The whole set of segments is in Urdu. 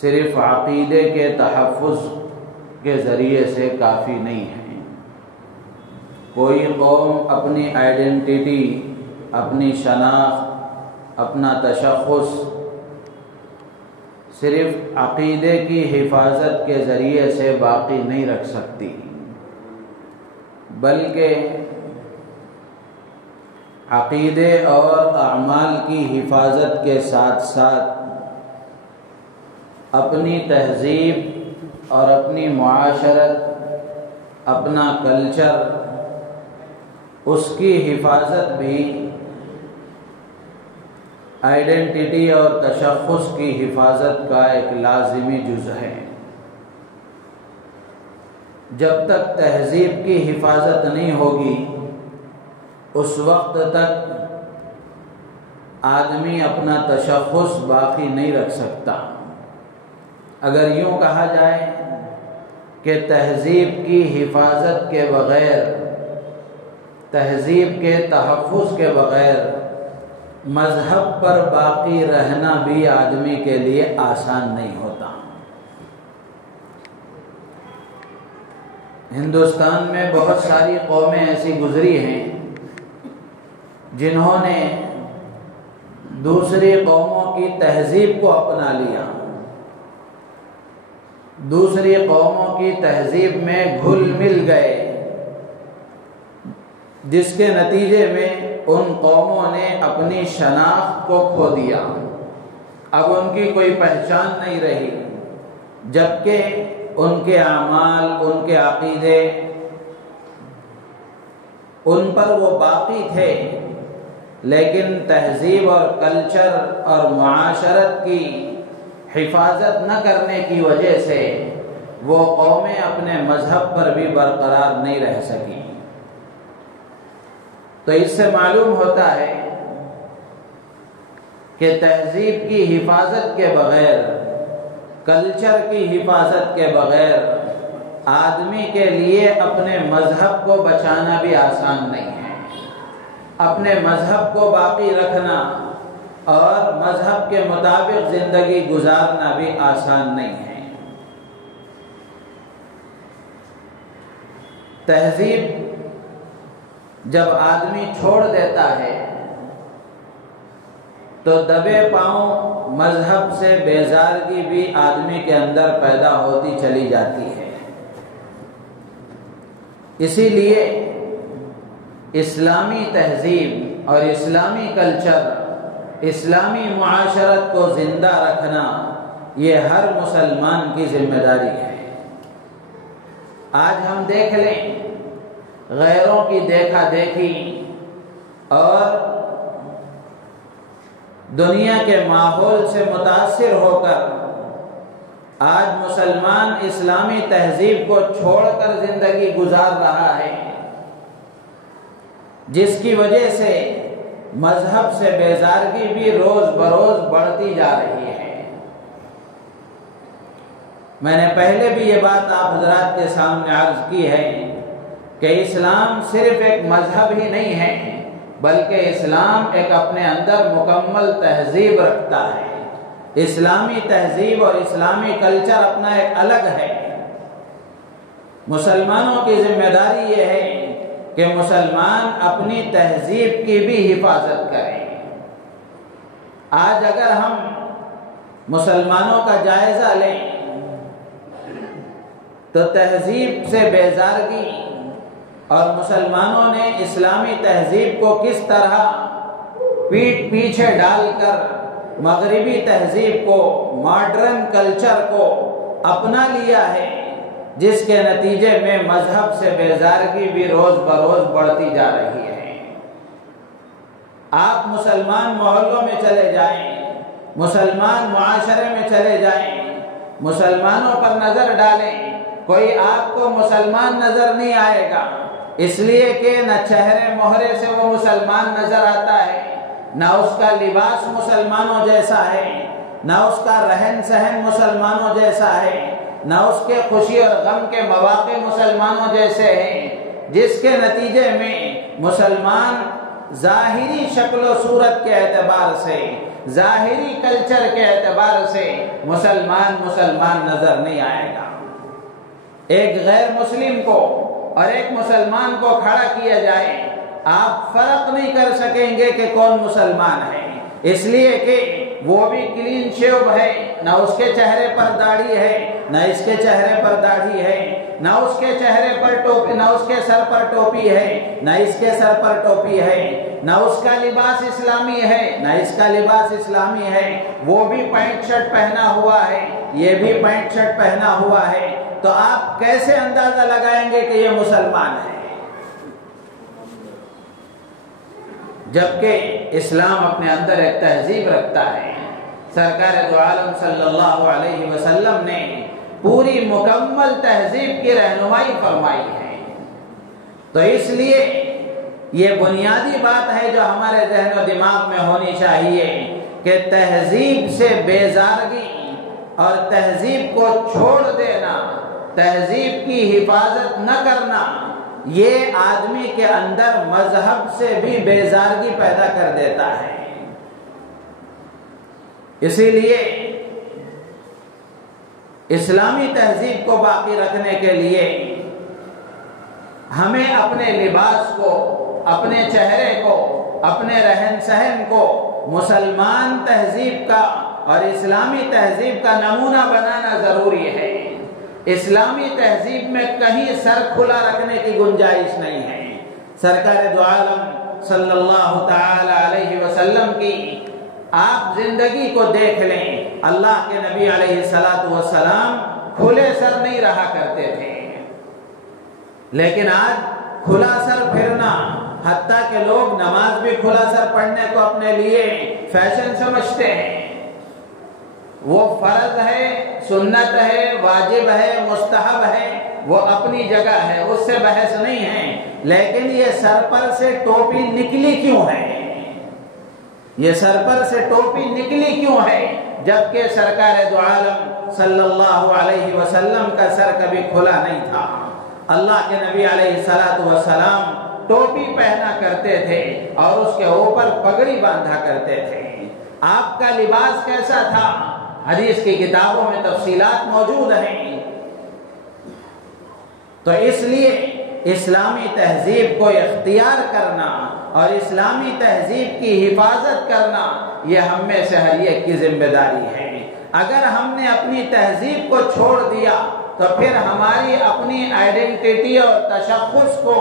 صرف عقیدے کے تحفظ کے ذریعے سے کافی نہیں ہے۔ کوئی قوم اپنی آئیڈینٹی، اپنی شناخت، اپنا تشخص صرف عقیدے کی حفاظت کے ذریعے سے باقی نہیں رکھ سکتی، بلکہ عقیدے اور اعمال کی حفاظت کے ساتھ ساتھ اپنی تہذیب اور اپنی معاشرت، اپنا کلچر، اس کی حفاظت بھی آئیڈینٹی اور تشخص کی حفاظت کا ایک لازمی جز ہے۔ جب تک تہذیب کی حفاظت نہیں ہوگی اس وقت تک آدمی اپنا تشخص باقی نہیں رکھ سکتا۔ اگر یوں کہا جائے کہ تہذیب کی حفاظت کے بغیر، تہذیب کے تحفظ کے بغیر مذہب پر باقی رہنا بھی آدمی کے لیے آسان نہیں ہوتا۔ ہندوستان میں بہت ساری قومیں ایسی گزری ہیں جنہوں نے دوسری قوموں کی تہذیب کو اپنا لیا، دوسری قوموں کی تہذیب میں گھل مل گئے، جس کے نتیجے میں ان قوموں نے اپنی شناخت کو کھو دیا۔ اب ان کی کوئی پہچان نہیں رہی، جبکہ ان کے اعمال، ان کے عقیدے، ان پر وہ باقی تھے، لیکن تہذیب اور کلچر اور معاشرت کی حفاظت نہ کرنے کی وجہ سے وہ قومیں اپنے مذہب پر بھی برقرار نہیں رہ سکیں۔ تو اس سے معلوم ہوتا ہے کہ تہذیب کی حفاظت کے بغیر، کلچر کی حفاظت کے بغیر آدمی کے لیے اپنے مذہب کو بچانا بھی آسان نہیں ہے۔ اپنے مذہب کو باقی رکھنا اور مذہب کے مطابق زندگی گزارنا بھی آسان نہیں ہے۔ تہذیب جب آدمی چھوڑ دیتا ہے تو دبے پاؤں مذہب سے بیزارگی بھی آدمی کے اندر پیدا ہوتی چلی جاتی ہے۔ اسی لیے اسلامی تہذیب اور اسلامی کلچر، اسلامی معاشرت کو زندہ رکھنا یہ ہر مسلمان کی ذمہ داری ہے۔ آج ہم دیکھ لیں، غیروں کی دیکھا دیکھی اور دنیا کے ماحول سے متاثر ہو کر آج مسلمان اسلامی تہذیب کو چھوڑ کر زندگی گزار رہا ہے، جس کی وجہ سے مذہب سے بیزارگی بھی روز بروز بڑھتی جا رہی ہے۔ میں نے پہلے بھی یہ بات آپ حضرات کے سامنے عرض کی ہے کہ اسلام صرف ایک مذہب ہی نہیں ہے، بلکہ اسلام ایک اپنے اندر مکمل تہذیب رکھتا ہے۔ اسلامی تہذیب اور اسلامی کلچر اپنا ایک الگ ہے۔ مسلمانوں کی ذمہ داری یہ ہے کہ مسلمان اپنی تہذیب کی بھی حفاظت کریں۔ آج اگر ہم مسلمانوں کا جائزہ لیں تو تہذیب سے بیزارگی اور مسلمانوں نے اسلامی تہذیب کو کس طرح پیٹھ پیچھے ڈال کر مغربی تہذیب کو، ماڈرن کلچر کو اپنا لیا ہے، جس کے نتیجے میں مذہب سے بیزارگی بھی روز بروز بڑھتی جا رہی ہے۔ آپ مسلمان محلوں میں چلے جائیں، مسلمان معاشرے میں چلے جائیں، مسلمانوں پر نظر ڈالیں، کوئی آپ کو مسلمان نظر نہیں آئے گا، اس لیے کہ نہ چہرے مہرے سے وہ مسلمان نظر آتا ہے، نہ اس کا لباس مسلمانوں جیسا ہے، نہ اس کا رہن سہن مسلمانوں جیسا ہے، نہ اس کے خوشی اور غم کے مواقع مسلمانوں جیسے ہیں، جس کے نتیجے میں مسلمان ظاہری شکل و صورت کے اعتبار سے، ظاہری کلچر کے اعتبار سے مسلمان نظر نہیں آئے گا۔ ایک غیر مسلم کو اور ایک مسلمان کو کھڑا کیا جائے، آپ فرق نہیں کر سکیں گے کہ کون مسلمان ہے، اس لیے کہ وہ بھی کلین شیو ہے، نہ اس کے چہرے پر داڑھی ہے، نہ اس کے چہرے پر داڑھی ہے، نہ اس کے چہرے پر ٹوپی، نہ اس کے سر پر ٹوپی ہے، نہ اس کے سر پر ٹوپی ہے، نہ اس کا لباس اسلامی ہے، نہ اس کا لباس اسلامی ہے، وہ بھی پینٹ شرٹ پہنا ہوا ہے، یہ بھی پینٹ شرٹ پہنا ہوا ہے، تو آپ کیسے اندازہ لگائیں گے کہ یہ مسلمان ہے؟ جبکہ اسلام اپنے اندر ایک تہذیب رکھتا ہے۔ سرکار دو عالم صلی اللہ علیہ وسلم نے پوری مکمل تہذیب کی رہنمائی فرمائی ہے، تو اس لیے یہ بنیادی بات ہے جو ہمارے ذہن و دماغ میں ہونی چاہیے کہ تہذیب سے بیزارگی اور تہذیب کو چھوڑ دینا، تہذیب کی حفاظت نہ کرنا، یہ آدمی کے اندر مذہب سے بھی بیزارگی پیدا کر دیتا ہے۔ اسی لیے اسلامی تہذیب کو باقی رکھنے کے لیے ہمیں اپنے لباس کو، اپنے چہرے کو، اپنے رہن سہن کو مسلمان تہذیب کا اور اسلامی تہذیب کا نمونہ بنانا ضروری ہے۔ اسلامی تہذیب میں کہیں سر کھلا رکھنے کی گنجائش نہیں ہے۔ سرکار دو عالم صلی اللہ تعالی علیہ وسلم کی آپ زندگی کو دیکھ لیں، اللہ کے نبی علیہ السلام کھلے سر نہیں رہا کرتے تھے، لیکن آج کھلا سر پھرنا، حتیٰ کہ لوگ نماز بھی کھلا سر پڑھنے کو اپنے لیے فیشن سمجھتے ہیں۔ وہ فرض ہے، سنت ہے، واجب ہے، مستحب ہے، وہ اپنی جگہ ہے، اس سے بحث نہیں ہے، لیکن یہ سر پر سے ٹوپی نکلی کیوں ہے؟ یہ سر پر سے ٹوپی نکلی کیوں ہے جبکہ سرکار دو عالم صلی اللہ علیہ وسلم کا سر کبھی کھلا نہیں تھا؟ اللہ کے نبی علیہ السلام ٹوپی پہنا کرتے تھے اور اس کے اوپر پگڑی باندھا کرتے تھے۔ آپ کا لباس کیسا تھا؟ حدیث کی کتابوں میں تفصیلات موجود ہیں۔ تو اس لیے اسلامی تہذیب کو اختیار کرنا اور اسلامی تہذیب کی حفاظت کرنا یہ ہم میں سے ہر ایک کی ذمہ داری ہے۔ اگر ہم نے اپنی تہذیب کو چھوڑ دیا تو پھر ہماری اپنی آئیڈینٹی اور تشخص کو،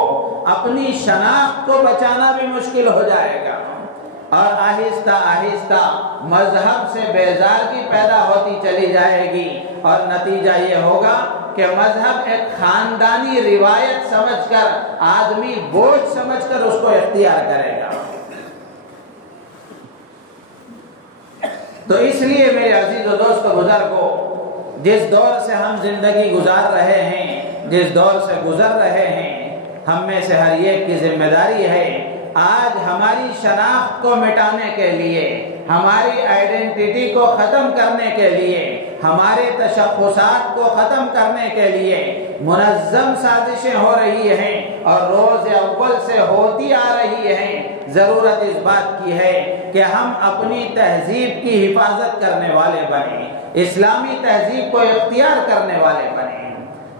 اپنی شناخت کو بچانا بھی مشکل ہو جائے گا، اور آہستہ آہستہ مذہب سے بیزارگی پیدا ہوتی چلی جائے گی، اور نتیجہ یہ ہوگا کہ مذہب ایک خاندانی روایت سمجھ کر، آدمی بوجھ سمجھ کر اس کو اختیار کرے گا۔ تو اس لیے میرے عزیز و دوست بزرگوں، جس دور سے ہم زندگی گزار رہے ہیں، جس دور سے گزر رہے ہیں، ہم میں سے ہر ایک کی ذمہ داری ہے آج ہماری شناخت کو مٹانے کے لیے، ہماری آئیڈینٹی کو ختم کرنے کے لیے، ہمارے تشخصات کو ختم کرنے کے لیے منظم سازشیں ہو رہی ہیں اور روز اول سے ہوتی آ رہی ہیں۔ ضرورت اس بات کی ہے کہ ہم اپنی تہذیب کی حفاظت کرنے والے بنیں، اسلامی تہذیب کو اختیار کرنے والے بنیں۔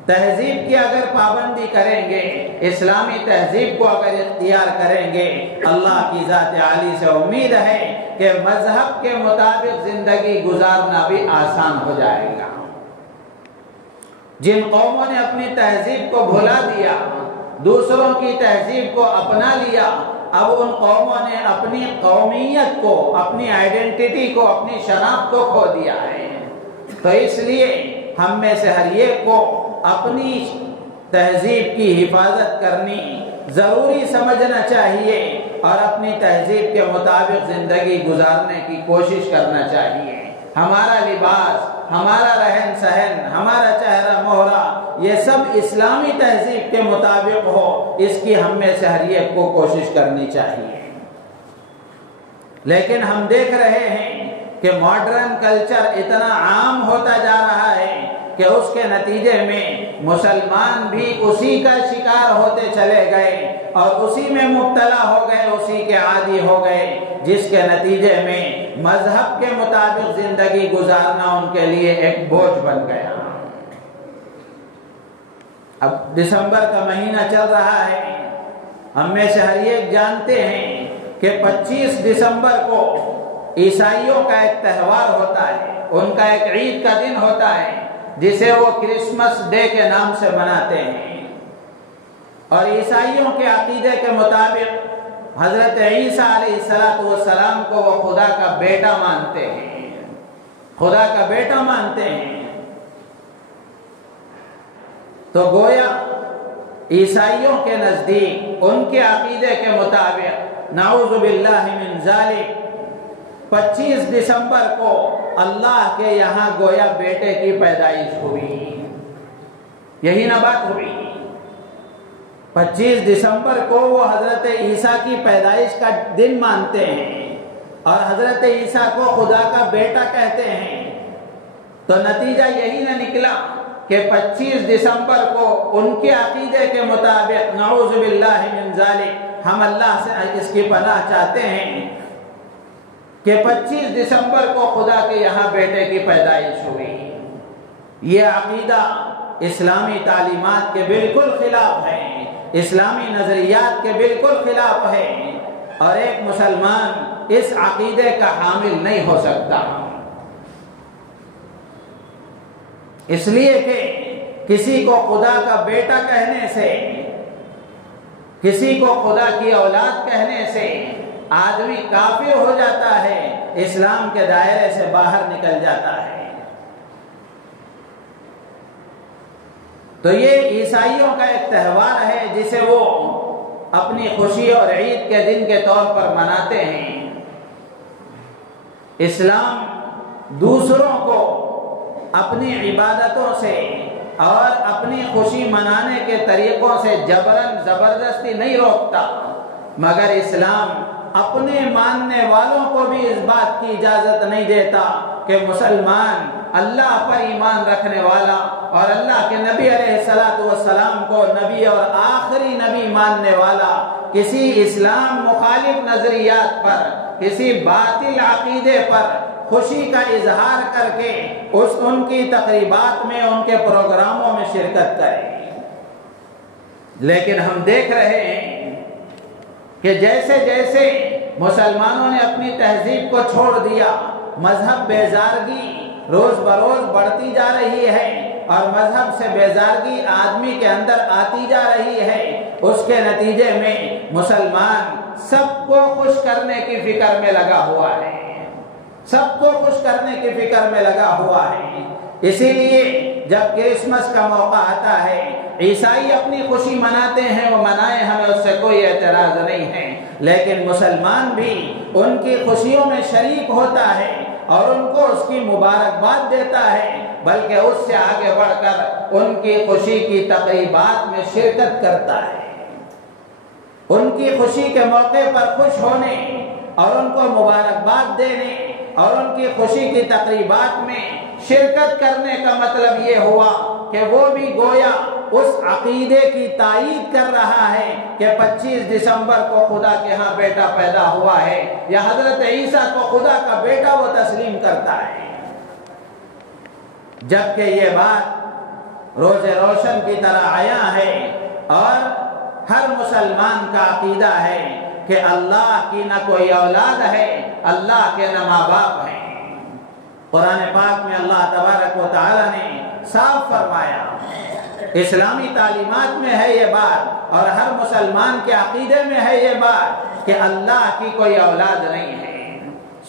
تہذیب کی اگر پابندی کریں گے، اسلامی تہذیب کو اگر اختیار کریں گے، اللہ کی ذات عالی سے امید ہے کہ مذہب کے مطابق زندگی گزارنا بھی آسان ہو جائے گا۔ جن قوموں نے اپنی تہذیب کو بھلا دیا، دوسروں کی تہذیب کو اپنا لیا، اب ان قوموں نے اپنی قومیت کو، اپنی آئیڈینٹی کو، اپنی شناخت کو کھو دیا ہے۔ تو اس لیے ہم میں سے ہر ایک کو اپنی تہذیب کی حفاظت کرنی ضروری سمجھنا چاہیے اور اپنی تہذیب کے مطابق زندگی گزارنے کی کوشش کرنا چاہیے۔ ہمارا لباس، ہمارا رہن سہن، ہمارا چہرہ مہرہ، یہ سب اسلامی تہذیب کے مطابق ہو، اس کی ہم میں سے ہر ایک کو کوشش کرنی چاہیے۔ لیکن ہم دیکھ رہے ہیں کہ ماڈرن کلچر اتنا عام ہوتا جا رہا ہے کہ اس کے نتیجے میں مسلمان بھی اسی کا شکار ہوتے چلے گئے اور اسی میں مبتلا ہو گئے، اسی کے عادی ہو گئے، جس کے نتیجے میں مذہب کے مطابق زندگی گزارنا ان کے لیے ایک بوجھ بن گیا۔ اب دسمبر کا مہینہ چل رہا ہے، ہم میں سے ہر ایک جانتے ہیں کہ 25 دسمبر کو عیسائیوں کا ایک تہوار ہوتا ہے، ان کا ایک عید کا دن ہوتا ہے جسے وہ کرسمس ڈے کے نام سے مناتے ہیں۔ اور عیسائیوں کے عقیدے کے مطابق حضرت عیسیٰ علیہ السلام کو وہ خدا کا بیٹا مانتے ہیں، خدا کا بیٹا مانتے ہیں۔ تو گویا عیسائیوں کے نزدیک ان کے عقیدے کے مطابق نعوذ باللہ من ذالک 25 دسمبر کو اللہ کے یہاں گویا بیٹے کی پیدائش ہوئی، یہی نہ بات ہوئی۔ 25 دسمبر کو وہ حضرت عیسیٰ کی پیدائش کا دن مانتے ہیں اور حضرت عیسیٰ کو خدا کا بیٹا کہتے ہیں۔ تو نتیجہ یہی نہ نکلا کہ 25 دسمبر کو ان کے عقیدے کے مطابق نعوذ باللہ من ذالک، ہم اللہ سے اس کی پناہ چاہتے ہیں کہ 25 دسمبر کو خدا کے یہاں بیٹے کی پیدائش ہوئی۔ یہ عقیدہ اسلامی تعلیمات کے بالکل خلاف ہے، اسلامی نظریات کے بالکل خلاف ہے، اور ایک مسلمان اس عقیدے کا حامل نہیں ہو سکتا۔ اس لیے کہ کسی کو خدا کا بیٹا کہنے سے، کسی کو خدا کی اولاد کہنے سے آدمی کافر ہو جاتا ہے، اسلام کے دائرے سے باہر نکل جاتا ہے۔ تو یہ عیسائیوں کا ایک تہوار ہے جسے وہ اپنی خوشی اور عید کے دن کے طور پر مناتے ہیں۔ اسلام دوسروں کو اپنی عبادتوں سے اور اپنی خوشی منانے کے طریقوں سے جبراً زبردستی نہیں روکتا، مگر اسلام اپنے ماننے والوں کو بھی اس بات کی اجازت نہیں دیتا کہ مسلمان اللہ پر ایمان رکھنے والا اور اللہ کے نبی علیہ السلام کو نبی اور آخری نبی ماننے والا کسی اسلام مخالف نظریات پر، کسی باطل عقیدے پر خوشی کا اظہار کر کے ان کی تقریبات میں، ان کے پروگراموں میں شرکت کرے۔ لیکن ہم دیکھ رہے ہیں کہ جیسے جیسے مسلمانوں نے اپنی تہذیب کو چھوڑ دیا، مذہب بیزارگی روز بروز بڑھتی جا رہی ہے اور مذہب سے بیزارگی آدمی کے اندر آتی جا رہی ہے۔ اس کے نتیجے میں مسلمان سب کو خوش کرنے کی فکر میں لگا ہوا ہے، سب کو خوش کرنے کی فکر میں لگا ہوا ہے۔ اسی لیے جب کرسمس کا موقع آتا ہے، عیسائی اپنی خوشی مناتے ہیں، وہ منائیں، ہمیں اس سے کوئی اعتراض نہیں ہے، لیکن مسلمان بھی ان کی خوشیوں میں شریک ہوتا ہے اور ان کو اس کی مبارکباد دیتا ہے، بلکہ اس سے آگے بڑھ کر ان کی خوشی کی تقریبات میں شرکت کرتا ہے۔ ان کی خوشی کے موقع پر خوش ہونے اور ان کو مبارکباد دینے اور ان کی خوشی کی تقریبات میں شرکت کرنے کا مطلب یہ ہوا کہ وہ بھی گویا اس عقیدے کی تائید کر رہا ہے کہ 25 دسمبر کو خدا کے ہاں بیٹا پیدا ہوا ہے، یا حضرت عیسیٰ کو خدا کا بیٹا وہ تسلیم کرتا ہے۔ جبکہ یہ بات روز روشن کی طرح عیاں ہے اور ہر مسلمان کا عقیدہ ہے کہ اللہ کی نہ کوئی اولاد ہے، اللہ کے نہ ماں باپ ہیں۔ قرآن پاک میں اللہ تبارک و تعالی نے صاف فرمایا، اسلامی تعلیمات میں ہے یہ بات اور ہر مسلمان کے عقیدے میں ہے یہ بات کہ اللہ کی کوئی اولاد نہیں ہے۔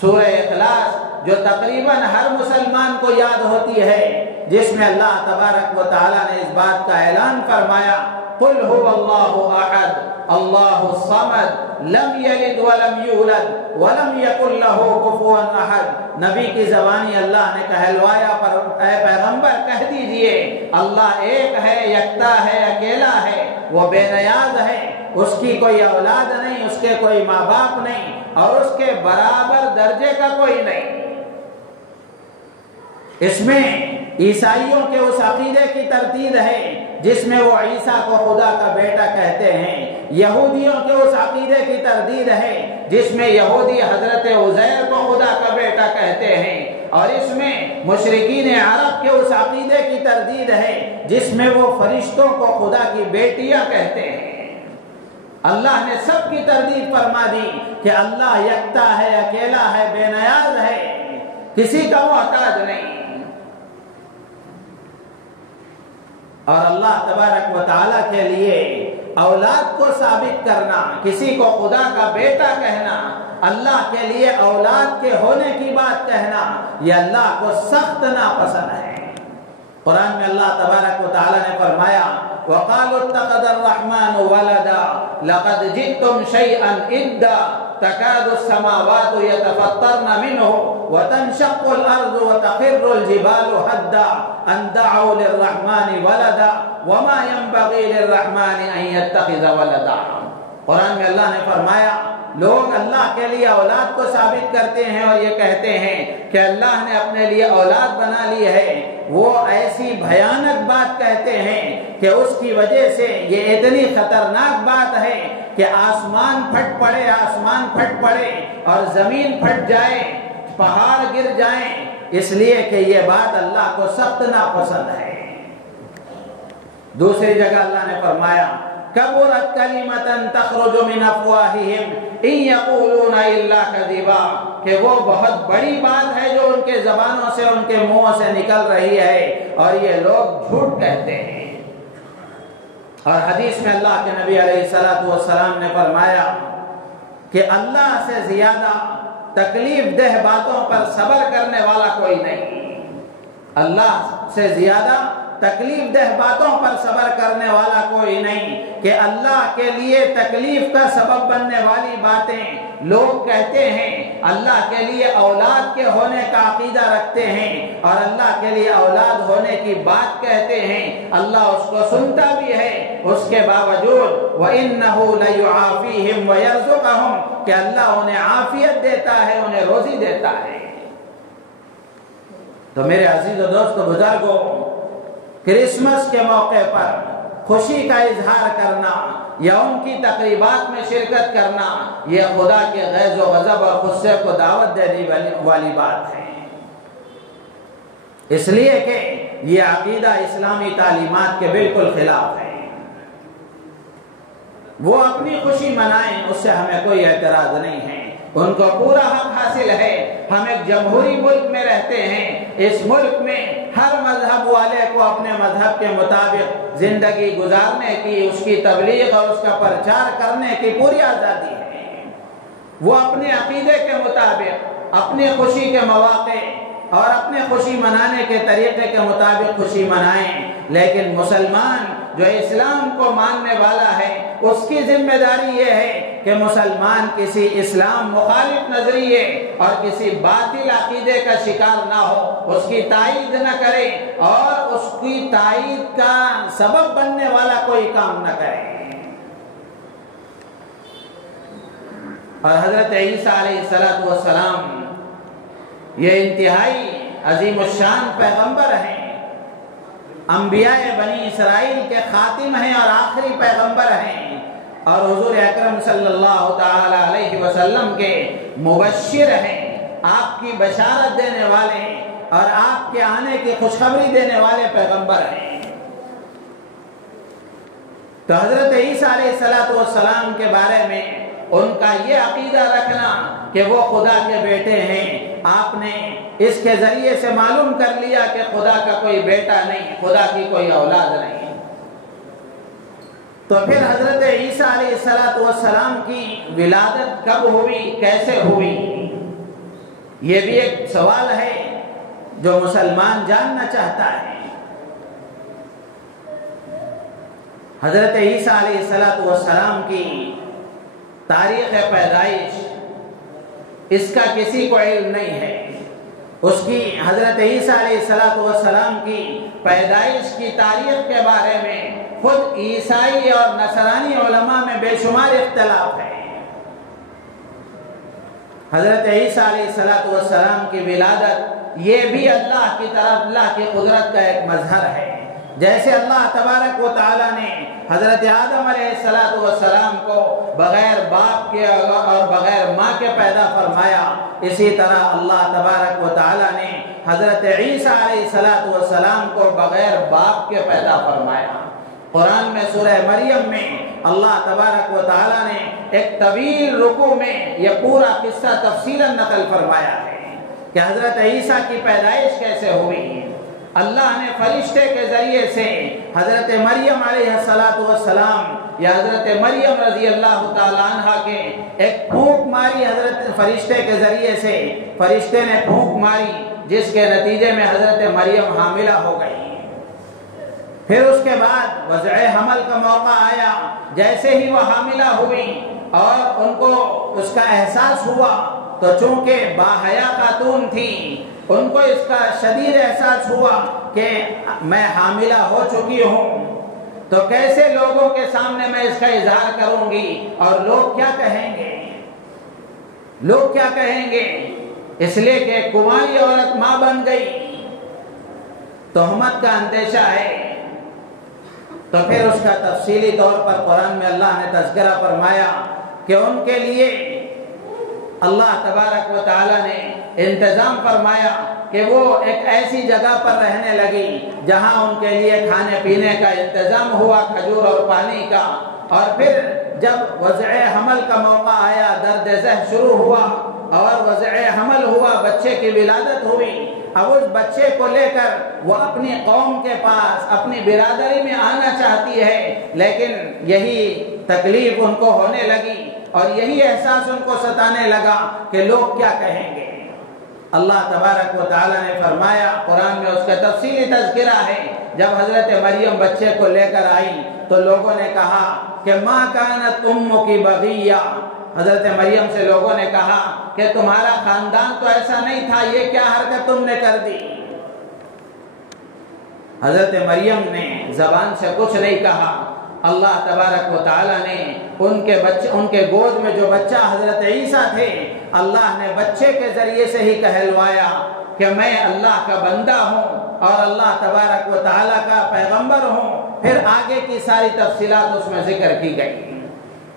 سورہ اخلاص جو تقریباً ہر مسلمان کو یاد ہوتی ہے، جس میں اللہ تبارک و تعالی نے اس بات کا اعلان فرمایا، قل هو اللہ احد اللہ الصمد لم یلد ولم یولد ولم یکن لہ کفوا احد۔ نبی کی زبانی اللہ نے کہلوایا، پر اے پیغمبر کہہ دیجئے اللہ ایک ہے، یکتا ہے، اکیلا ہے، وہ بے نیاز ہے، اس کی کوئی اولاد نہیں، اس کے کوئی ماں باپ نہیں اور اس کے برابر درجے کا کوئی نہیں۔ اس میں عیسائیوں کے اس عقیدے کی تردید ہے جس میں وہ عیسیٰ کو خدا کا بیٹا کہتے ہیں، یہودیوں کے اس عقیدے کی تردید ہے جس میں یہودی حضرت عزیر کو خدا کا بیٹا کہتے ہیں، اور اس میں مشرکین عرب کے اس عقیدے کی تردید ہے جس میں وہ فرشتوں کو خدا کی بیٹیاں کہتے ہیں۔ اللہ نے سب کی تردید فرما دی کہ اللہ یکتا ہے، اکیلا ہے، بے نیاز ہے، کسی کا محتاج نہیں۔ اور اللہ تبارک و تعالیٰ کے لیے اولاد کو ثابت کرنا، کسی کو خدا کا بیٹا کہنا، اللہ کے لیے اولاد کے ہونے کی بات کہنا، یہ اللہ کو سخت ناپسند ہے۔ قرآن میں اللہ تبارک و تعالیٰ نے فرمایا وَقَالُوا اتَّخَذَ الرَّحْمَنُ وَلَدًا لَقَدْ جِئْتُمْ شَيْئًا إِدًّا تَكَادُ السَّمَاوَاتُ يَتَفَطَّرْنَ مِنْهُ وَتَنشَقُّ الْأَرْضُ وَتَخِرُّ الْجِبَالُ هَدًّا أَن دَعَوْا لِلرَّحْمَنِ وَلَدًا وَمَا يَنبَغِي لِلرَّحْمَنِ أَن يَتَّخِذَ وَلَدًا۔ قرآن میں اللہ نے فرمایا لوگ اللہ کے لیے اولاد کو ثابت کرتے ہیں اور یہ کہتے ہیں کہ اللہ نے اپنے لیے اولاد بنا لی ہے۔ وہ ایسی بھیانک بات کہتے ہیں کہ اس کی وجہ سے یہ اتنی خطرناک بات ہے کہ آسمان پھٹ پڑے اور زمین پھٹ جائے، پہاڑ گر جائیں، اس لیے کہ یہ بات اللہ کو سخت ناپسند ہے۔ دوسری جگہ اللہ نے فرمایا کبرت کلمۃ تخرج من افواہہم ان یقولون الا کذبا، کہ وہ بہت بڑی بات ہے جو ان کے زبانوں سے، ان کے منہوں سے نکل رہی ہے اور یہ لوگ جھوٹ کہتے ہیں۔ اور حدیث میں اللہ کے نبی علیہ السلام نے فرمایا کہ اللہ سے زیادہ تکلیف دہ باتوں پر صبر کرنے والا کوئی نہیں، اللہ سے زیادہ تکلیف دہ باتوں پر صبر کرنے والا کوئی نہیں، کہ اللہ کے لیے تکلیف کا سبب بننے والی باتیں لوگ کہتے ہیں، اللہ کے لیے اولاد کے ہونے کا عقیدہ رکھتے ہیں اور اللہ کے لیے اولاد ہونے کی بات کہتے ہیں، اللہ اس کو سنتا بھی ہے، اس کے باوجود وَإِنَّهُ لَيُعَافِيهِمْ وَيَرْزُقَهُمْ، کہ اللہ انہیں عافیت دیتا ہے، انہیں روزی دیتا ہے۔ تو میرے عزیز و دوست و بزرگوں، کرسمس کے موقع پر خوشی کا اظہار کرنا یا ان کی تقریبات میں شرکت کرنا، یہ خدا کے غیظ و غضب اور غصے کو دعوت دینے والی بات ہے، اس لیے کہ یہ عقیدہ اسلامی تعلیمات کے بالکل خلاف ہے۔ وہ اپنی خوشی منائیں، اس سے ہمیں کوئی اعتراض نہیں ہے، ان کو پورا حق حاصل ہے۔ ہم ایک جمہوری ملک میں رہتے ہیں، اس ملک میں ہر مذہب والے کو اپنے مذہب کے مطابق زندگی گزارنے کی، اس کی تبلیغ اور اس کا پرچار کرنے کی پوری آزادی ہے۔ وہ اپنے عقیدے کے مطابق، اپنی خوشی کے مواقع اور اپنے خوشی منانے کے طریقے کے مطابق خوشی منائیں، لیکن مسلمان جو اسلام کو ماننے والا ہے، اس کی ذمہ داری یہ ہے کہ مسلمان کسی اسلام مخالف نظریے اور کسی باطل عقیدے کا شکار نہ ہو، اس کی تائید نہ کرے اور اس کی تائید کا سبب بننے والا کوئی کام نہ کرے۔ اور حضرت عیسیٰ علیہ السلام یہ انتہائی عظیم الشان پیغمبر ہیں، انبیاء بنی اسرائیل کے خاتم ہیں اور آخری پیغمبر ہیں، اور حضور اکرم صلی اللہ تعالی علیہ وسلم کے مبشر ہیں، آپ کی بشارت دینے والے اور آپ کے آنے کی خوشخبری دینے والے پیغمبر ہیں۔ تو حضرت عیسیٰ علیہ السلام کے بارے میں ان کا یہ عقیدہ رکھنا کہ وہ خدا کے بیٹے ہیں، آپ نے اس کے ذریعے سے معلوم کر لیا کہ خدا کا کوئی بیٹا نہیں، خدا کی کوئی اولاد نہیں۔ تو پھر حضرت عیسیٰ علیہ السلام کی ولادت کب ہوئی، کیسے ہوئی، یہ بھی ایک سوال ہے جو مسلمان جاننا چاہتا ہے۔ حضرت عیسیٰ علیہ السلام کی تاریخ پیدائش اس کا کسی کو علم نہیں ہے، اس کی حضرت عیسیٰ علیہ السلام کی پیدائش کی تاریخ کے بارے میں خود عیسائی اور نصرانی علماء میں بے شمار اختلاف ہے۔ حضرت عیسیٰ علیہ السلام کی ولادت یہ بھی اللہ کی طرف، اللہ کی قدرت کا ایک مظہر ہے۔ جیسے اللہ تبارک و تعالیٰ نے حضرت آدم علیہ السلام کو بغیر باپ کے اور بغیر ماں کے پیدا فرمایا، اسی طرح اللہ تبارک و تعالیٰ نے حضرت عیسیٰ علیہ السلام کو بغیر باپ کے پیدا فرمایا۔ قرآن میں سورہ مریم میں اللہ تبارک و تعالیٰ نے ایک طویل رکوع میں یہ پورا قصہ تفصیلاً نقل فرمایا ہے کہ حضرت عیسیٰ کی پیدائش کیسے ہوئی۔ اللہ نے فرشتے کے ذریعے سے حضرت مریم علیہ السلام یا حضرت مریم رضی اللہ تعالیٰ عنہ کے ایک پھونک ماری، حضرت فرشتے کے ذریعے سے فرشتے نے پھونک ماری، جس کے نتیجے میں حضرت مریم حاملہ ہو گئی۔ پھر اس کے بعد وضع حمل کا موقع آیا، جیسے ہی وہ حاملہ ہوئی اور ان کو اس کا احساس ہوا تو چونکہ باحیا خاتون تھی، ان کو اس کا شدید احساس ہوا کہ میں حاملہ ہو چکی ہوں، تو کیسے لوگوں کے سامنے میں اس کا اظہار کروں گی اور لوگ کیا کہیں گے، لوگ کیا کہیں گے، اس لیے کہ کنواری عورت ماں بن گئی، تہمت کا اندیشہ ہے۔ تو پھر اس کا تفصیلی طور پر قرآن میں اللہ نے تذکرہ فرمایا کہ ان کے لیے اللہ تبارک و تعالیٰ نے انتظام فرمایا کہ وہ ایک ایسی جگہ پر رہنے لگی جہاں ان کے لیے کھانے پینے کا انتظام ہوا، کھجور اور پانی کا۔ اور پھر جب وضع حمل کا موقع آیا، درد ذہ شروع ہوا اور وضع حمل ہوا، بچے کی ولادت ہوئی۔ اب اس بچے کو لے کر وہ اپنی قوم کے پاس، اپنی برادری میں آنا چاہتی ہے، لیکن یہی تکلیف ان کو ہونے لگی اور یہی احساس ان کو ستانے لگا کہ لوگ کیا کہیں گے۔ اللہ تبارک و تعالیٰ نے فرمایا، قرآن میں اس کا تفصیلی تذکرہ ہے، جب حضرت مریم بچے کو لے کر آئی تو لوگوں نے کہا کہ ماں کانت امکی بغیہ، حضرت مریم سے لوگوں نے کہا کہ تمہارا خاندان تو ایسا نہیں تھا، یہ کیا حرکت تم نے کر دی۔ حضرت مریم نے زبان سے کچھ نہیں کہا۔ اللہ تبارک و تعالیٰ نے ان کے گود میں جو بچہ حضرت عیسیٰ تھے، اللہ نے بچے کے ذریعے سے ہی کہلوایا کہ میں اللہ کا بندہ ہوں اور اللہ تبارک و تعالیٰ کا پیغمبر ہوں۔ پھر آگے کی ساری تفصیلات اس میں ذکر کی گئی۔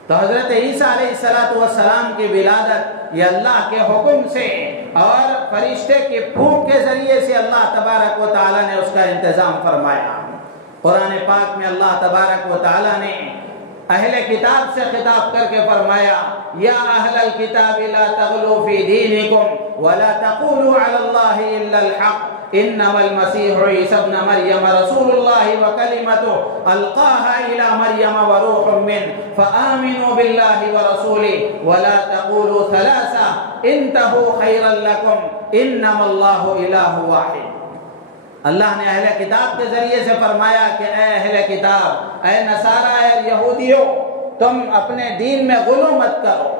تو حضرت عیسیٰ علیہ السلام کی ولادت یہ اللہ کے حکم سے اور فرشتے کی پھونک کے ذریعے سے اللہ تبارک و تعالیٰ نے اس کا انتظام فرمایا۔ قرآن پاک میں اللہ تبارک و تعالیٰ نے اہل کتاب سے خطاب کر کے فرمایا، یا اہل الکتاب لا تغلوا فی دینکم ولا تقولوا علی اللہ الا الحق انما المسیح عیسی ابن مریم رسول اللہ وکلمتہ القاها الى مریم وروح منہ فآمنوا باللہ ورسولہ ولا تقولوا ثلاثہ انتہوا خیرا لکم انما اللہ الہ واحد۔ اللہ نے اہل کتاب کے ذریعے سے فرمایا کہ اے اہل کتاب، اے نصارہ، اے یہودیوں، تم اپنے دین میں غلو مت کرو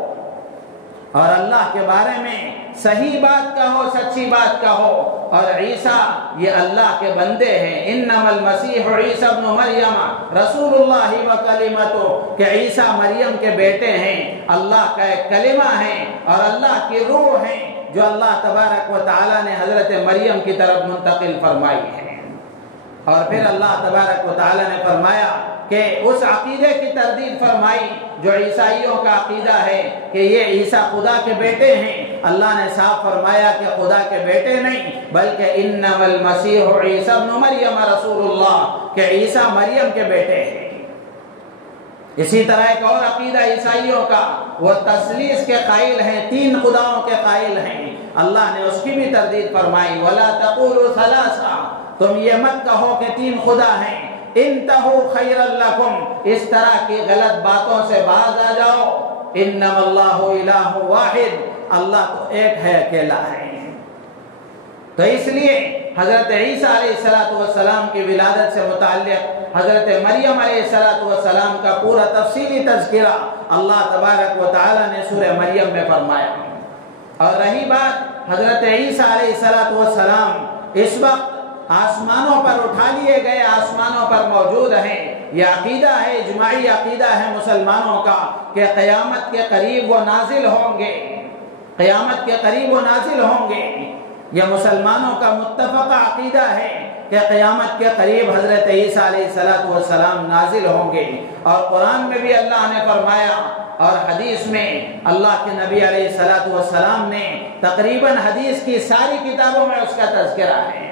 اور اللہ کے بارے میں صحیح بات کہو، سچی بات کہو۔ اور عیسیٰ یہ اللہ کے بندے ہیں، انما المسیح عیسی ابن مریم رسول اللہ وکلمتہ، کہ عیسیٰ مریم کے بیٹے ہیں، اللہ کا ایک کلمہ ہے اور اللہ کی روح ہے جو اللہ تبارک و تعالیٰ نے حضرت مریم کی طرف منتقل فرمائی ہے۔ اور پھر اللہ تبارک و تعالیٰ نے فرمایا کہ اس عقیدے کی تردید فرمائی جو عیسائیوں کا عقیدہ ہے کہ یہ عیسیٰ خدا کے بیٹے ہیں۔ اللہ نے صاف فرمایا کہ خدا کے بیٹے نہیں، بلکہ انما المسیح عیسی ابن مریم رسول اللہ، کہ عیسیٰ مریم کے بیٹے ہیں۔ اسی طرح ایک اور عقیدہ عیسائیوں کا، وہ تثلیث کے قائل ہیں، تین خداؤں کے قائل ہیں۔ اللہ نے اس کی بھی تردید فرمائی، ولا تقولوا ثلاثہ، تم یہ مت کہو کہ تین خدا ہیں، انتہوا خیرا لکم، اس طرح کی غلط باتوں سے باز آ جاؤ، انما اللہ الہ واحد، اللہ تو ایک ہے، اکیلا ہے۔ تو اس لیے حضرت عیسیٰ علیہ السلام کی ولادت سے متعلق حضرت مریم علیہ السلام کا پورا تفصیلی تذکرہ اللہ تبارک و تعالیٰ نے سورہ مریم میں فرمایا۔ اور رہی بات حضرت عیسیٰ علیہ السلام اس وقت آسمانوں پر اٹھا لیے گئے، آسمانوں پر موجود ہیں۔ یہ عقیدہ ہے، اجماعی عقیدہ ہے مسلمانوں کا کہ قیامت کے قریب وہ نازل ہوں گے، قیامت کے قریب وہ نازل ہوں گے۔ یہ مسلمانوں کا متفقہ عقیدہ ہے کہ قیامت کے قریب حضرت عیسیٰ علیہ السلام نازل ہوں گے، اور قرآن میں بھی اللہ نے فرمایا اور حدیث میں اللہ کے نبی علیہ السلام نے تقریباً حدیث کی ساری کتابوں میں اس کا تذکرہ ہے۔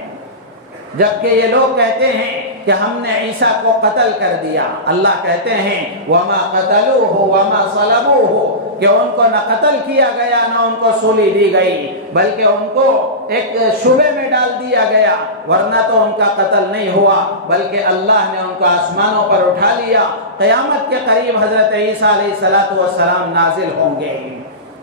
جبکہ یہ لوگ کہتے ہیں کہ ہم نے عیسیٰ کو قتل کر دیا، اللہ کہتے ہیں وَمَا قَتَلُوهُ وَمَا صَلَبُوهُ، کہ ان کو نہ قتل کیا گیا نہ ان کو سولی دی گئی، بلکہ ان کو ایک شبے میں ڈال دیا گیا، ورنہ تو ان کا قتل نہیں ہوا، بلکہ اللہ نے ان کو آسمانوں پر اٹھا لیا۔ قیامت کے قریب حضرت عیسیٰ علیہ السلام نازل ہوں گے۔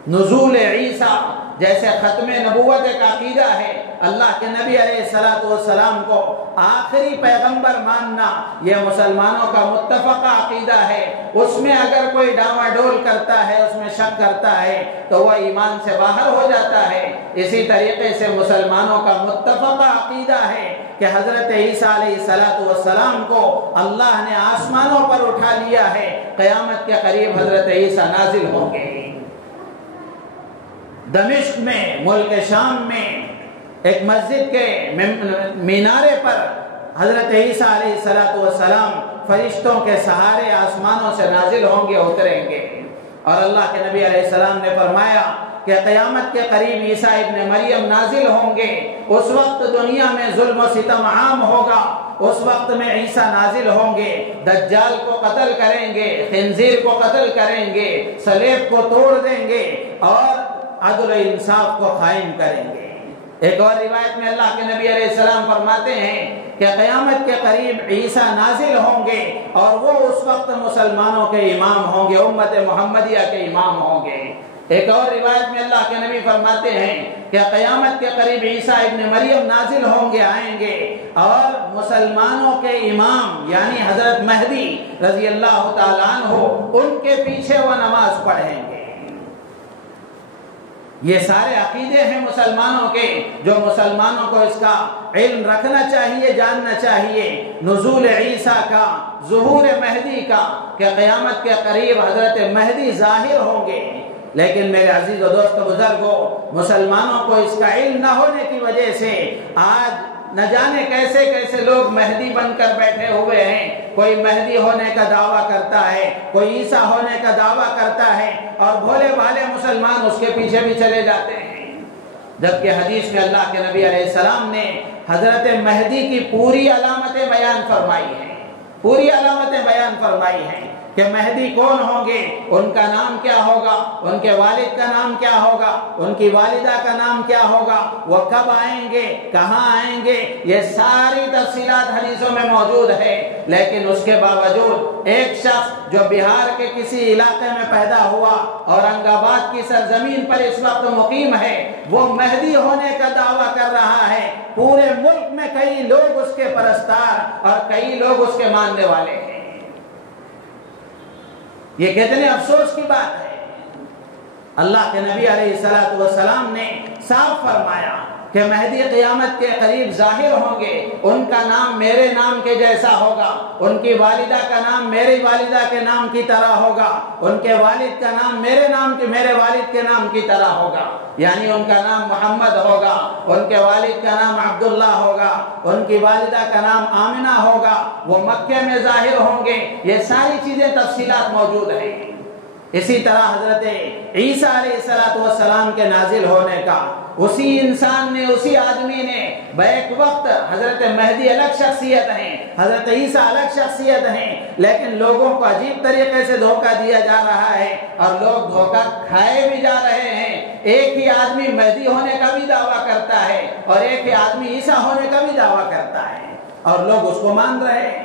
نزول عیسیٰ جیسے ختم نبوت ایک عقیدہ ہے، اللہ کے نبی علیہ السلام کو آخری پیغمبر ماننا یہ مسلمانوں کا متفقہ عقیدہ ہے۔ اس میں اگر کوئی ڈاواڈول کرتا ہے، اس میں شک کرتا ہے تو وہ ایمان سے باہر ہو جاتا ہے۔ اسی طریقے سے مسلمانوں کا متفقہ عقیدہ ہے کہ حضرت عیسیٰ علیہ السلام کو اللہ نے آسمانوں پر اٹھا لیا ہے، قیامت کے قریب حضرت عیسیٰ نازل ہوں گے۔ دمشق میں، ملک شام میں، ایک مسجد کے مینارے پر حضرت عیسیٰ علیہ السلام فرشتوں کے سہارے آسمانوں سے نازل ہوں گے، اتریں گے، اور اللہ کے نبی علیہ السلام نے فرمایا کہ قیامت کے قریب عیسیٰ ابن مریم نازل ہوں گے۔ اس وقت دنیا میں ظلم و ستم عام ہوگا، اس وقت میں عیسیٰ نازل ہوں گے، دجال کو قتل کریں گے، خنزیر کو قتل کریں گے، صلیب کو توڑ دیں گے اور عدل و انصاف کو قائم کریں گے۔ ایک اور روایت میں اللہ کے نبی علیہ السلام فرماتے ہیں کہ قیامت کے قریب عیسیٰ نازل ہوں گے اور وہ اس وقت مسلمانوں کے امام ہوں گے، امت محمدیہ کے امام ہوں گے۔ ایک اور روایت میں اللہ کے نبی فرماتے ہیں کہ قیامت کے قریب عیسیٰ ابن مریم نازل ہوں گے، آئیں گے، اور مسلمانوں کے امام یعنی حضرت مہدی رضی اللہ تعالیٰ عنہ ان کے پیچھے وہ نماز پڑھیں گے۔ یہ سارے عقیدے ہیں مسلمانوں کے، جو مسلمانوں کو اس کا علم رکھنا چاہیے، جاننا چاہیے۔ نزول عیسیٰ کا، ظہور مہدی کا، کہ قیامت کے قریب حضرت مہدی ظاہر ہوں گے، لیکن میرے عزیز و دوست بزرگوں، مسلمانوں کو اس کا علم نہ ہونے کی وجہ سے آج نہ جانے کیسے کیسے لوگ مہدی بن کر بیٹھے ہوئے ہیں۔ کوئی مہدی ہونے کا دعویٰ کرتا ہے، کوئی عیسیٰ ہونے کا دعویٰ کرتا ہے، اور بھولے بھالے مسلمان اس کے پیچھے بھی چلے جاتے ہیں۔ جبکہ حدیث میں اللہ کے نبی علیہ السلام نے حضرت مہدی کی پوری علامتیں بیان فرمائی ہیں، پوری علامتیں بیان فرمائی ہیں کہ مہدی کون ہوں گے، ان کا نام کیا ہوگا، ان کے والد کا نام کیا ہوگا، ان کی والدہ کا نام کیا ہوگا، وہ کب آئیں گے، کہاں آئیں گے، یہ ساری تفصیلات حدیثوں میں موجود ہے۔ لیکن اس کے باوجود ایک شخص جو بہار کے کسی علاقے میں پیدا ہوا اور اورنگ آباد کی سرزمین پر اس وقت مقیم ہے، وہ مہدی ہونے کا دعویٰ کر رہا ہے۔ پورے ملک میں کئی لوگ اس کے پرستار اور کئی لوگ اس کے ماننے والے ہیں۔ یہ کتنے افسوس کی بات ہے۔ اللہ کے نبی علیہ السلام نے صاف فرمایا کہ مہدی قیامت کے قریب ظاہر ہوں گے، ان کا نام میرے نام کے جیسا ہوگا، ان کی والدہ کا نام میری والدہ کے نام کی طرح ہوگا، ان کے والد کا نام میرے والد کے نام کی طرح ہوگا، یعنی ان کا نام محمد ہوگا، ان کے والد کا نام عبداللہ ہوگا، ان کی والدہ کا نام آمنہ ہوگا، وہ مکے میں ظاہر ہوں گے۔ یہ ساری چیزیں تفصیلات موجود ہیں۔ اسی طرح حضرت عیسیٰ علیہ السلام کے نازل ہونے کا، اسی انسان نے، اسی آدمی نے بیک وقت، حضرت مہدی الگ شخصیت ہیں، حضرت عیسیٰ الگ شخصیت ہیں، لیکن لوگوں کو عجیب طریقے سے دھوکہ دیا جا رہا ہے اور لوگ دھوکہ کھائے بھی جا رہے ہیں۔ ایک ہی آدمی مہدی ہونے کا بھی دعویٰ کرتا ہے اور ایک ہی آدمی عیسیٰ ہونے کا بھی دعویٰ کرتا ہے، اور لوگ اس کو مان رہے ہیں۔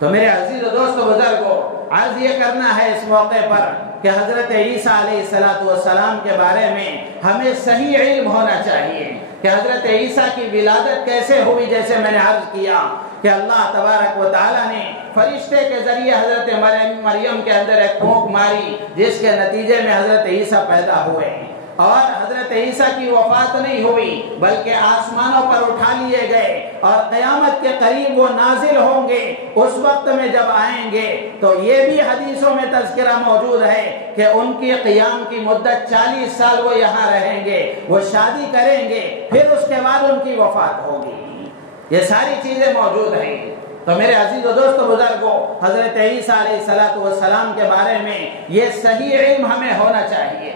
تو میرے عزیز و دوست و بزرگوں، عرض یہ کرنا ہے اس موقع پر کہ حضرت عیسیٰ علیہ السلام کے بارے میں ہمیں صحیح علم ہونا چاہیے کہ حضرت عیسیٰ کی ولادت کیسے ہوئی۔ جیسے میں نے عرض کیا کہ اللہ تبارک و تعالیٰ نے فرشتے کے ذریعے حضرت مریم کے اندر ایک پھونک ماری، جس کے نتیجے میں حضرت عیسیٰ پیدا ہوئے، اور حضرت عیسیٰ کی وفات نہیں ہوئی بلکہ آسمانوں پر اٹھا لیے گئے اور قیامت کے قریب وہ نازل ہوں گے، اس وقت میں جب آئیں گے تو یہ بھی حدیثوں میں تذکرہ موجود ہے کہ ان کی قیام کی مدت 40 سال وہ یہاں رہیں گے، وہ شادی کریں گے، پھر اس کے بعد ان کی وفات ہوگی۔ یہ ساری چیزیں موجود ہیں۔ تو میرے عزیز و دوست بزرگوں، حضرت عیسیٰ علیہ السلام کے بارے میں یہ صحیح علم ہمیں ہونا چاہیے،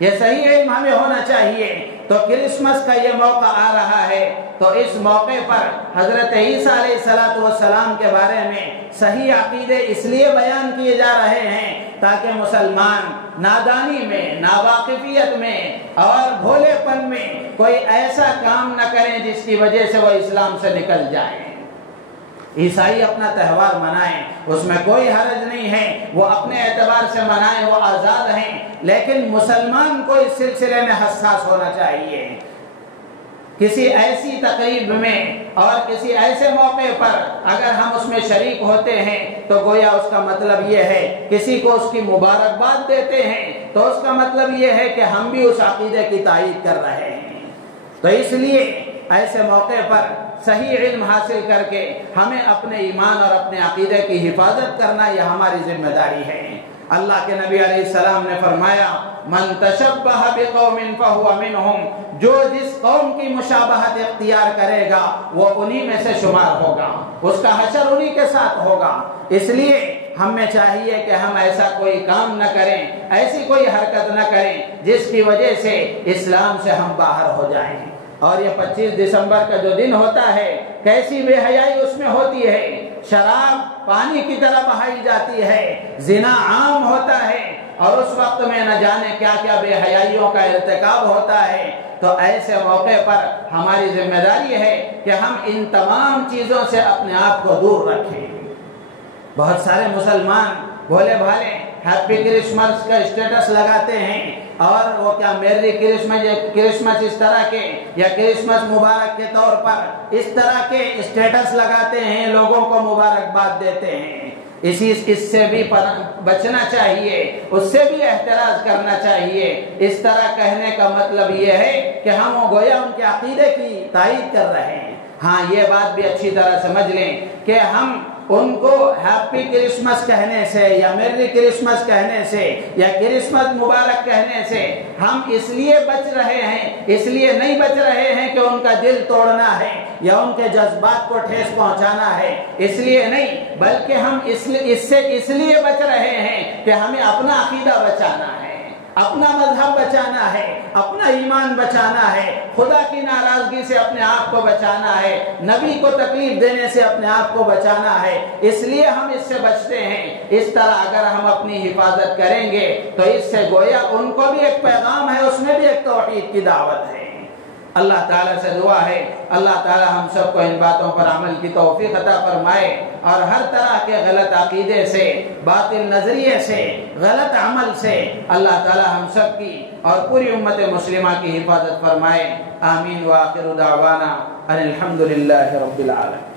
یہ صحیح علم ہمیں ہونا چاہیے۔ تو کرسمس کا یہ موقع آ رہا ہے، تو اس موقع پر حضرت عیسیٰ علیہ السلام کے بارے میں صحیح عقیدے اس لیے بیان کیے جا رہے ہیں تاکہ مسلمان نادانی میں، ناواقفیت میں اور بھولے پن میں کوئی ایسا کام نہ کریں جس کی وجہ سے وہ اسلام سے نکل جائیں۔ عیسائی اپنا تہوار منائیں، اس میں کوئی حرج نہیں ہے، وہ اپنے اعتبار سے منائیں، وہ آزاد ہیں، لیکن مسلمان کو اس سلسلے میں حساس ہونا چاہیے۔ کسی ایسی تقریب میں اور کسی ایسے موقع پر اگر ہم اس میں شریک ہوتے ہیں تو گویا اس کا مطلب یہ ہے، کسی کو اس کی مبارکباد دیتے ہیں تو اس کا مطلب یہ ہے کہ ہم بھی اس عقیدے کی تائید کر رہے ہیں۔ تو اس لیے ایسے موقع پر صحیح علم حاصل کر کے ہمیں اپنے ایمان اور اپنے عقیدے کی حفاظت کرنا یہ ہماری ذمہ داری ہے۔ اللہ کے نبی علیہ السلام نے فرمایا، من تشبہ بقوم فہو منہم، جو جس قوم کی مشابہت اختیار کرے گا وہ انہی میں سے شمار ہوگا، اس کا حشر انہی کے ساتھ ہوگا۔ اس لیے ہمیں چاہیے کہ ہم ایسا کوئی کام نہ کریں، ایسی کوئی حرکت نہ کریں جس کی وجہ سے اسلام سے ہم باہر ہو جائیں۔ اور یہ 25 دسمبر کا جو دن ہوتا ہے، کیسی بے حیائی اس میں ہوتی ہے، شراب پانی کی طرح بہائی جاتی ہے، زنا عام ہوتا ہے، اور اس وقت میں نہ جانے کیا کیا بے حیائیوں کا ارتکاب ہوتا ہے۔ تو ایسے موقع پر ہماری ذمہ داری ہے کہ ہم ان تمام چیزوں سے اپنے آپ کو دور رکھیں۔ بہت سارے مسلمان بھولے بھالے ہیپی کرسمس کا اسٹیٹس لگاتے ہیں، اور وہ کیا میری کرسمس اس طرح کے یا کرسمس مبارک کے طور پر اس طرح کے اسٹیٹس لگاتے ہیں، لوگوں کو مبارکباد دیتے ہیں۔ اس سے بھی بچنا چاہیے، اس سے بھی احتراز کرنا چاہیے۔ اس طرح کہنے کا مطلب یہ ہے کہ ہم گویا ان کے عقیدے کی تائید کر رہے ہیں۔ ہاں، یہ بات بھی اچھی طرح سمجھ لیں کہ ہم ان کو ہیپی کرسمس کہنے سے یا میری کرسمس کہنے سے یا کرسمس مبارک کہنے سے ہم اس لیے بچ رہے ہیں، اس لیے نہیں بچ رہے ہیں کہ ان کا دل توڑنا ہے یا ان کے جذبات کو ٹھیس پہنچانا ہے، اس لیے نہیں، بلکہ ہم اس سے اس لیے بچ رہے ہیں کہ ہمیں اپنا عقیدہ بچانا ہے، اپنا مذہب بچانا ہے، اپنا ایمان بچانا ہے، خدا کی ناراضگی سے اپنے آپ کو بچانا ہے، نبی کو تکلیف دینے سے اپنے آپ کو بچانا ہے، اس لیے ہم اس سے بچتے ہیں۔ اس طرح اگر ہم اپنی حفاظت کریں گے تو اس سے گویا ان کو بھی ایک پیغام ہے، اس میں بھی ایک توحید کی دعوت ہے۔ اللہ تعالیٰ سے دعا ہے اللہ تعالیٰ ہم سب کو ان باتوں پر عمل کی توفیق عطا فرمائے، اور ہر طرح کے غلط عقیدے سے، باطل نظریے سے، غلط عمل سے اللہ تعالیٰ ہم سب کی اور پوری امت مسلمہ کی حفاظت فرمائے۔ آمین۔ وآخر دعوانا ان الحمد للہ رب العالمین۔